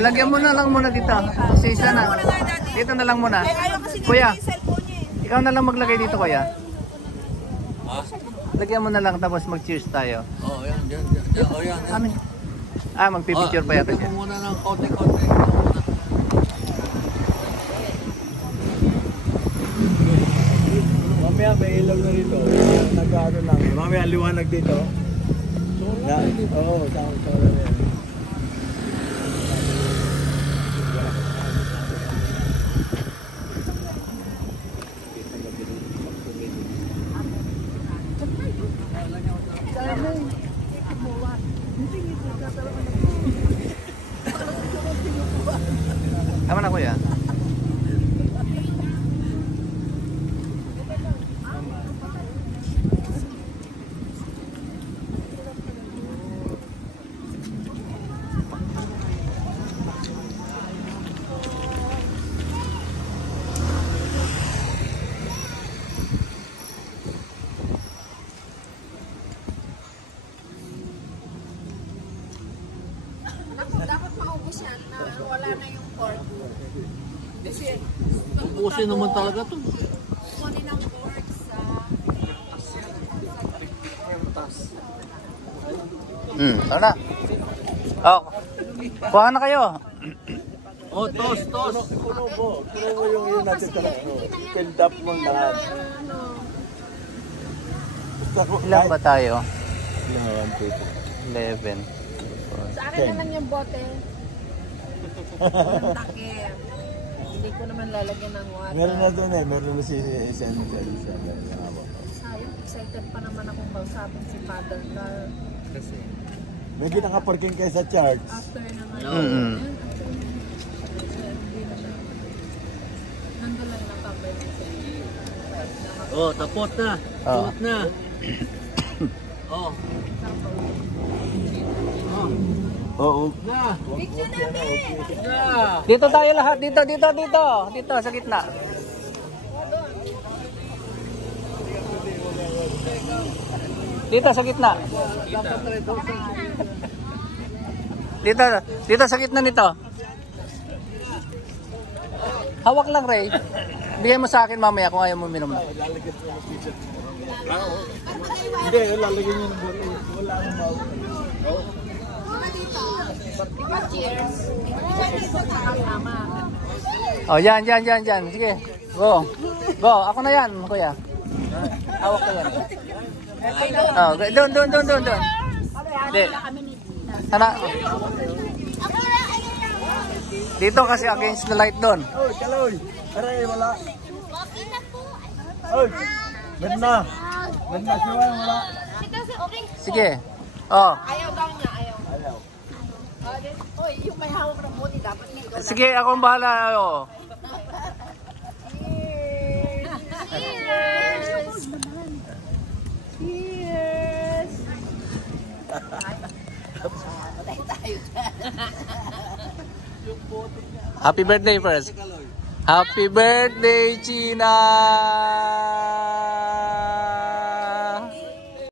Lagyan mo na lang muna dito. Isa na. Dito na lang muna. Kuya, ikaw na lang maglagay dito, kuya. Lagyan mo na lang tapos mag-cheers tayo. Oh, yan. Oh, yan. Magpipicture pa yata siya. Lagyan mo muna ng konti-konti. Mamaya may ilaw na rito. Nag-ano lang. Mamaya liwanag dito. Oo, solar yan. Tama na, kuya. Dapat maubos yan na wala na yung pork. Kasi Ubusin naman talaga to. kunin ang pork sa Ano na? Oh. Kuha na kayo. Oh, toast. Puno mo yung yun natin talaga. Filled up mo lahat. Ilan ba tayo? 11. 11. sa akin naman yung bote. Ang takip. Hindi ko naman lalagyan ng water. Meron na doon eh. Meron na si Sen. Sayang, excited pa naman akong kausapin si Father Carl. Kasi. May ginaka-parking kayo sa church. After naman. Nandun lang nakabay. Oh, tapos na. Tapos na. Oh. Oo. Na. Picture namin! Na. Dito tayo lahat. Dito. Dito sa gitna. Dito sa gitna. Dito sa gitna nito. Hawak lang, Ray. Bigay mo sa akin mamaya kung ayaw mo minom na. Hindi, lalagyan nyo ng bote. Wala nang mawag. Cheers! Oh, yan. Sige. Go. Ako na yan, kuya. Hawak ko yan. Oh, doon. Hindi. Sana. Dito kasi against the light doon. Oy, kaloy. Aray, wala. Oy, ganda. Ganda siya, wala. Sige. Oh. Ayaw daw niya, ayaw. Oy, yung may hawak ng bote, dapat nito. Sige, ako ang bahala. Oh. Cheers! Happy birthday first. Happy birthday, China!